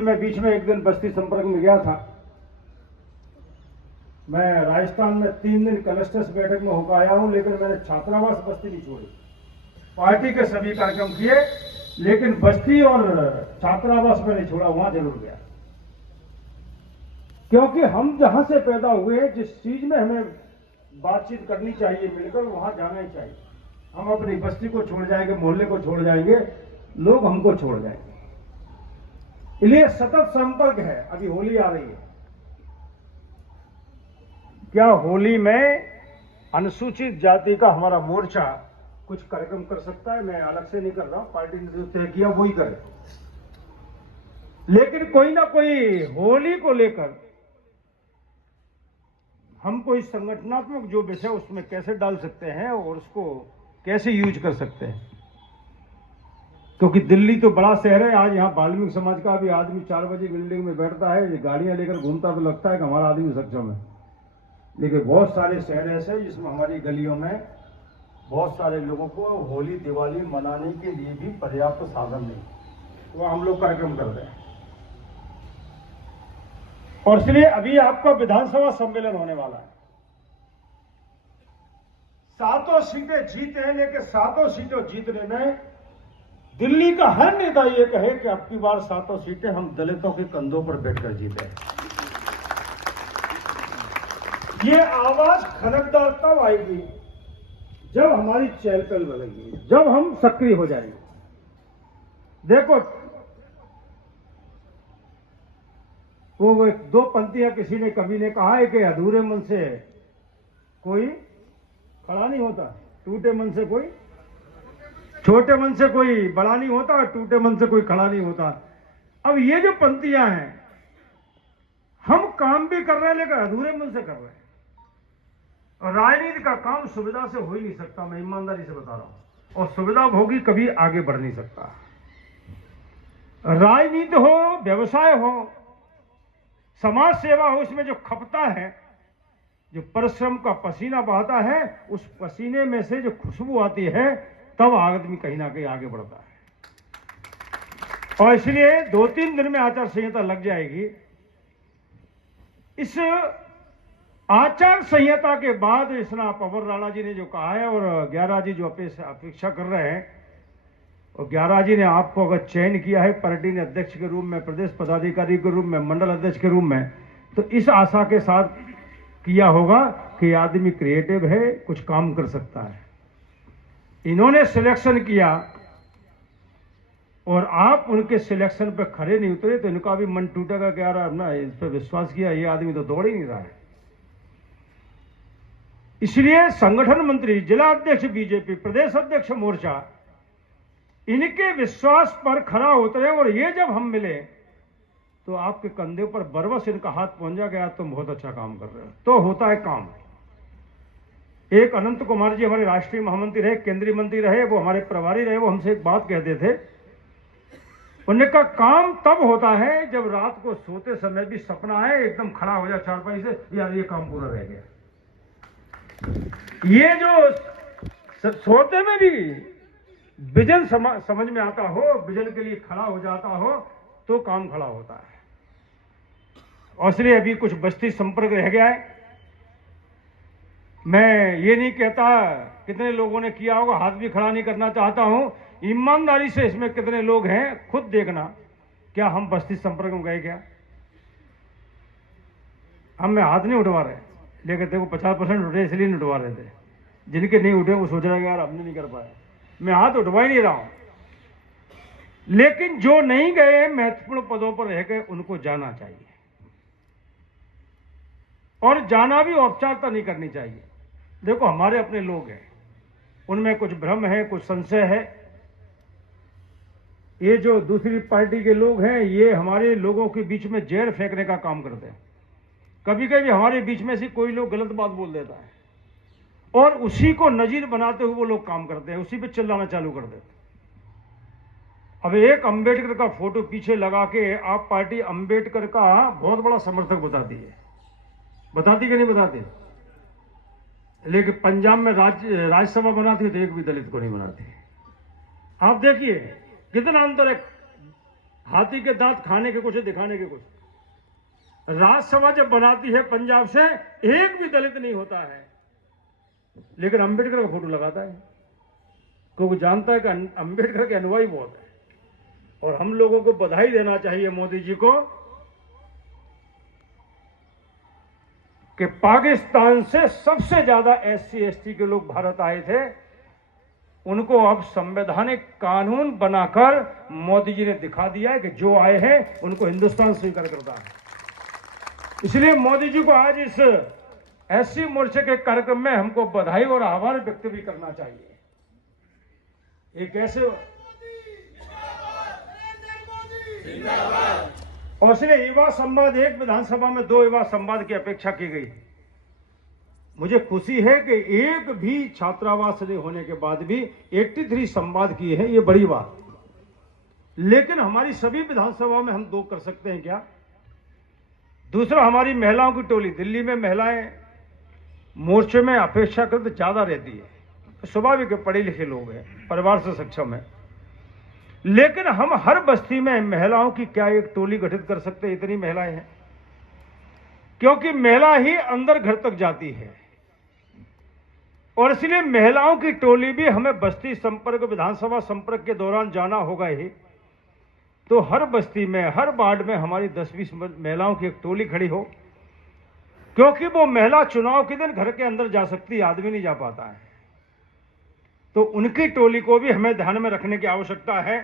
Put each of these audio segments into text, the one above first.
अभी मैं बीच में एक दिन बस्ती संपर्क में गया था। मैं राजस्थान में 3 दिन क्लस्टर्स बैठक में होकर आया हूं, लेकिन मैंने छात्रावास बस्ती नहीं छोड़ी। पार्टी के सभी कार्यक्रम किए, लेकिन बस्ती और छात्रावास में नहीं छोड़ा, वहां जरूर गया। क्योंकि हम जहां से पैदा हुए, जिस चीज में हमें बातचीत करनी चाहिए मिलकर, वहां जाना ही चाहिए। हम अपनी बस्ती को छोड़ जाएंगे, मोहल्ले को छोड़ जाएंगे, लोग हमको छोड़ जाएंगे। इसलिए सतत संपर्क है। अभी होली आ रही है, क्या होली में अनुसूचित जाति का हमारा मोर्चा कुछ कार्यक्रम कर सकता है? मैं अलग से नहीं कर रहा हूं, पार्टी ने जो तय किया वही करे। लेकिन कोई ना कोई होली को लेकर हम कोई संगठनात्मक जो विषय उसमें कैसे डाल सकते हैं और उसको कैसे यूज कर सकते हैं। क्योंकि दिल्ली तो बड़ा शहर है। आज यहाँ वाल्मीकि समाज का भी आदमी 4 बजे बिल्डिंग में बैठता है, गाड़ियां लेकर घूमता, तो लगता है कि हमारा आदमी सक्षम है। लेकिन बहुत सारे शहर ऐसे हैं जिसमें हमारी गलियों में बहुत सारे लोगों को होली दिवाली मनाने के लिए भी पर्याप्त साधन नहीं, तो हम लोग कार्यक्रम कर रहे हैं। और इसलिए अभी आपका विधानसभा सम्मेलन होने वाला है। 7 सीटें जीते हैं, लेकिन 7 सीटों जीतने में दिल्ली का हर नेता ये कहे कि अब की बार 7 सीटें हम दलितों के कंधों पर बैठकर जीते हैं। ये आवाज खनकदार तब आएगी जब हमारी चहल पहल बनेगी, जब हम सक्रिय हो जाएंगे। देखो, वो 2 पंक्तियां किसी ने कवि ने कहा है कि अधूरे मन से कोई खड़ा नहीं होता, टूटे मन से कोई, छोटे मन से कोई बड़ा नहीं होता और टूटे मन से कोई खड़ा नहीं होता। अब ये जो पंक्तियां हैं, हम काम भी कर रहे हैं लेकिन अधूरे मन से कर रहे हैं। और राजनीति का काम सुविधा से हो ही नहीं सकता, मैं ईमानदारी से बता रहा हूं। और सुविधा भोगी कभी आगे बढ़ नहीं सकता। राजनीति हो, व्यवसाय हो, समाज सेवा हो, उसमें जो खपता है, जो परिश्रम का पसीना बहाता है, उस पसीने में से जो खुशबू आती है, तब आदमी कहीं ना कहीं आगे बढ़ता है। और इसलिए 2-3 दिन में आचार संहिता लग जाएगी। इस आचार संहिता के बाद इसना पवन राणा जी ने जो कहा है, और 11 जी जो अपेक्षा कर रहे हैं, और 11 जी ने आपको अगर चयन किया है पार्टी ने अध्यक्ष के रूप में, प्रदेश पदाधिकारी के रूप में, मंडल अध्यक्ष के रूप में, तो इस आशा के साथ किया होगा कि आदमी क्रिएटिव है, कुछ काम कर सकता है। इन्होंने सिलेक्शन किया और आप उनके सिलेक्शन पे खड़े नहीं उतरे, तो इनका भी मन टूटेगा कि यार ना इस पे विश्वास किया, ये आदमी तो दौड़ ही नहीं रहा है। इसलिए संगठन मंत्री, जिला अध्यक्ष बीजेपी, प्रदेश अध्यक्ष मोर्चा, इनके विश्वास पर खरा उतरे। और ये जब हम मिले तो आपके कंधे पर बरबस इनका हाथ पहुंचा गया, तुम बहुत अच्छा काम कर रहे हो, तो होता है काम। एक अनंत कुमार जी हमारे राष्ट्रीय महामंत्री रहे, केंद्रीय मंत्री रहे, वो हमारे प्रभारी रहे, वो हमसे एक बात कहते थे, उन्होंने कहा काम तब होता है जब रात को सोते समय भी सपना आए, एकदम खड़ा हो जाए चारपाई से, यार ये काम पूरा रह गया। ये जो सोते में भी विजन समझ में आता हो, विजन के लिए खड़ा हो जाता हो, तो काम खड़ा होता है। और इसलिए अभी कुछ बस्ती संपर्क रह गया है। मैं ये नहीं कहता कितने लोगों ने किया होगा, हाथ भी खड़ा नहीं करना चाहता हूं। ईमानदारी से इसमें कितने लोग हैं खुद देखना। क्या हम बस्ती संपर्क में गए? क्या हम में हाथ नहीं उठवा रहे, लेकिन देखो 50% उठे इसलिए नहीं उठवा रहे थे। जिनके नहीं उठे वो सोच रहे यार हमने नहीं कर पाया। मैं हाथ उठवा ही नहीं रहा हूं, लेकिन जो नहीं गए महत्वपूर्ण पदों पर रह गए उनको जाना चाहिए, और जाना भी औपचारिकता नहीं करनी चाहिए। देखो हमारे अपने लोग हैं, उनमें कुछ भ्रम है, कुछ संशय है। ये जो दूसरी पार्टी के लोग हैं, ये हमारे लोगों के बीच में जहर फेंकने का काम करते हैं। कभी कभी हमारे बीच में से कोई लोग गलत बात बोल देता है और उसी को नजीर बनाते हुए वो लोग काम करते हैं, उसी पे चिल्लाना चालू कर देते हैं। अब एक अंबेडकर का फोटो पीछे लगा के आप पार्टी अंबेडकर का बहुत बड़ा समर्थक बताती है, बताती कि नहीं बताती? लेकिन पंजाब में राज्यसभा बनाती है तो एक भी दलित को नहीं बनाती। आप देखिए कितना अंतर है हाथी के दांत खाने के कुछ दिखाने के कुछ। राज्यसभा जब बनाती है पंजाब से, एक भी दलित नहीं होता है, लेकिन अंबेडकर का फोटो लगाता है, क्योंकि जानता है कि अंबेडकर के अनुयायी बहुत है। और हम लोगों को बधाई देना चाहिए मोदी जी को कि पाकिस्तान से सबसे ज्यादा एससी एसटी के लोग भारत आए थे, उनको अब संवैधानिक कानून बनाकर मोदी जी ने दिखा दिया है कि जो आए हैं उनको हिंदुस्तान स्वीकार करता है। इसलिए मोदी जी को आज इस एससी मोर्चे के कार्यक्रम में हमको बधाई और आभार व्यक्त भी करना चाहिए। एक ऐसे और इसलिए युवा संवाद, एक विधानसभा में 2 युवा संवाद की अपेक्षा की गई। मुझे खुशी है कि एक भी छात्रावास होने के बाद भी 83 संवाद किए हैं, ये बड़ी बात। लेकिन हमारी सभी विधानसभा में हम 2 कर सकते हैं क्या? दूसरा, हमारी महिलाओं की टोली, दिल्ली में महिलाएं मोर्चे में अपेक्षाकृत ज्यादा रहती है, स्वाभाविक है, पढ़े लिखे लोग हैं, परिवार से सक्षम है। लेकिन हम हर बस्ती में महिलाओं की क्या एक टोली गठित कर सकते हैं? इतनी महिलाएं हैं, क्योंकि महिला ही अंदर घर तक जाती है, और इसलिए महिलाओं की टोली भी हमें बस्ती संपर्क, विधानसभा संपर्क के दौरान जाना होगा ही। तो हर बस्ती में, हर वार्ड में हमारी 10-20 महिलाओं की एक टोली खड़ी हो, क्योंकि वो महिला चुनाव के दिन घर के अंदर जा सकती है, आदमी नहीं जा पाता है। तो उनकी टोली को भी हमें ध्यान में रखने की आवश्यकता है।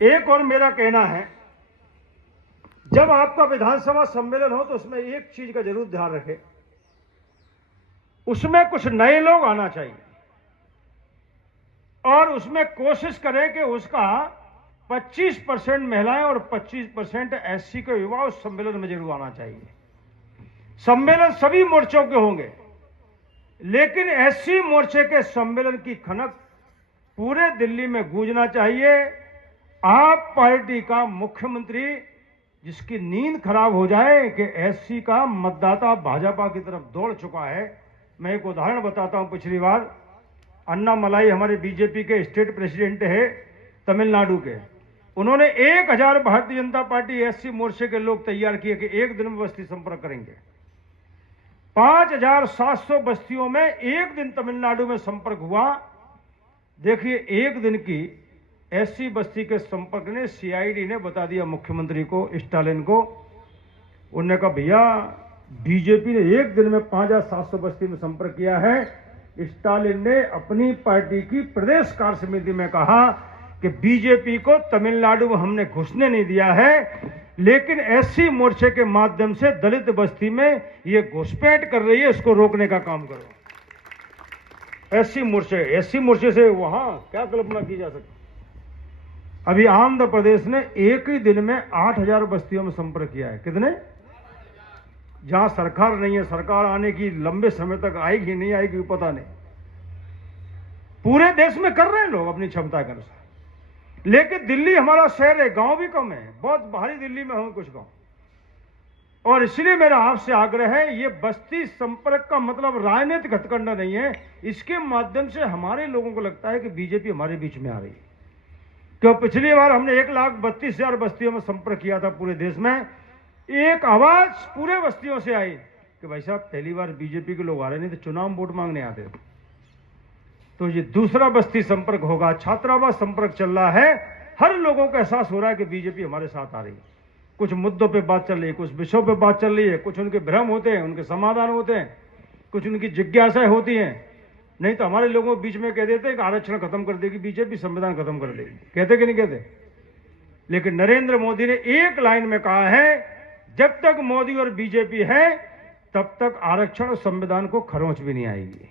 एक और मेरा कहना है, जब आपका विधानसभा सम्मेलन हो तो उसमें एक चीज का जरूर ध्यान रखें, उसमें कुछ नए लोग आना चाहिए, और उसमें कोशिश करें कि उसका 25% महिलाएं और 25% एससी के युवा उस सम्मेलन में जरूर आना चाहिए। सम्मेलन सभी मोर्चों के होंगे, लेकिन एससी मोर्चे के सम्मेलन की खनक पूरे दिल्ली में गूंजना चाहिए। आप पार्टी का मुख्यमंत्री, जिसकी नींद खराब हो जाए कि एससी का मतदाता भाजपा की तरफ दौड़ चुका है। मैं एक उदाहरण बताता हूं। पिछली बार अन्नामलाई हमारे बीजेपी के स्टेट प्रेसिडेंट है तमिलनाडु के, उन्होंने 1000 भारतीय जनता पार्टी एससी मोर्चे के लोग तैयार किए कि एक दिन में बस्ती संपर्क करेंगे। 5700 बस्तियों में एक दिन तमिलनाडु में संपर्क हुआ। देखिए, एक दिन की एससी बस्ती के संपर्क ने सीआईडी ने बता दिया मुख्यमंत्री को, स्टालिन को। उन्होंने कहा, भैया बीजेपी ने एक दिन में 5700 बस्ती में संपर्क किया है। स्टालिन ने अपनी पार्टी की प्रदेश कार्य समिति में कहा कि बीजेपी को तमिलनाडु में हमने घुसने नहीं दिया है, लेकिन एससी मोर्चे के माध्यम से दलित बस्ती में ये घुसपैठ कर रही है, इसको रोकने का काम करो। एससी मोर्चे से वहां क्या कल्पना की जा सकती। अभी आंध्र प्रदेश ने एक ही दिन में 8000 बस्तियों में संपर्क किया है। कितने? जहां सरकार नहीं है, सरकार आने की लंबे समय तक आएगी नहीं आएगी पता नहीं। पूरे देश में कर रहे हैं लोग अपनी क्षमता के अनुसार, लेकिन दिल्ली हमारा शहर है, गांव भी कम है, बहुत बाहरी दिल्ली में होंगे कुछ गांव। और इसलिए मेरा आपसे आग्रह है, ये बस्ती संपर्क का मतलब राजनीतिक हथकंडा नहीं है। इसके माध्यम से हमारे लोगों को लगता है कि बीजेपी हमारे बीच में आ रही है। क्यों? पिछली बार हमने 1,32,000 बस्तियों में संपर्क किया था पूरे देश में। एक आवाज पूरे बस्तियों से आई कि भाई साहब, पहली बार बीजेपी के लोग आ रहे, नहीं तो चुनाव में वोट मांगने आते थे। तो ये दूसरा बस्ती संपर्क होगा। छात्रावास संपर्क चल रहा है, हर लोगों को एहसास हो रहा है कि बीजेपी हमारे साथ आ रही है। कुछ मुद्दों पे बात चल रही है, कुछ विषयों पे बात चल रही है, कुछ उनके भ्रम होते हैं, उनके समाधान होते हैं, कुछ उनकी जिज्ञासाएं होती हैं। नहीं तो हमारे लोगों बीच में कह देते हैं कि आरक्षण खत्म कर देगी बीजेपी, संविधान खत्म कर देगी। कहते कि नहीं कहते? लेकिन नरेंद्र मोदी ने एक लाइन में कहा है, जब तक मोदी और बीजेपी है तब तक आरक्षण और संविधान को खरोंच भी नहीं आएगी।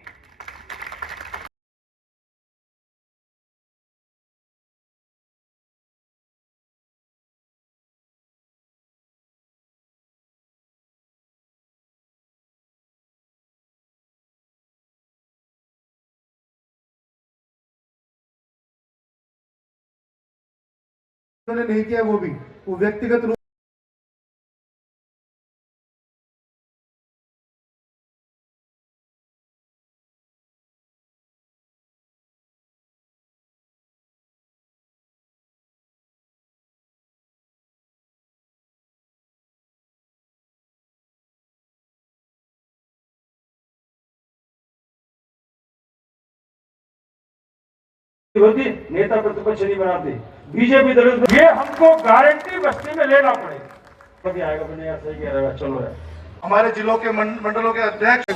नहीं किया, वो भी वो व्यक्तिगत रूप होती नेता प्रतिपक्ष नहीं बनाते बीजेपी दल, ये हमको गारंटी बस्ती में लेना पड़ेगा। कभी आएगा बने यार, सही कह रहा है, चलो यार। हमारे जिलों के मंडलों के अध्यक्ष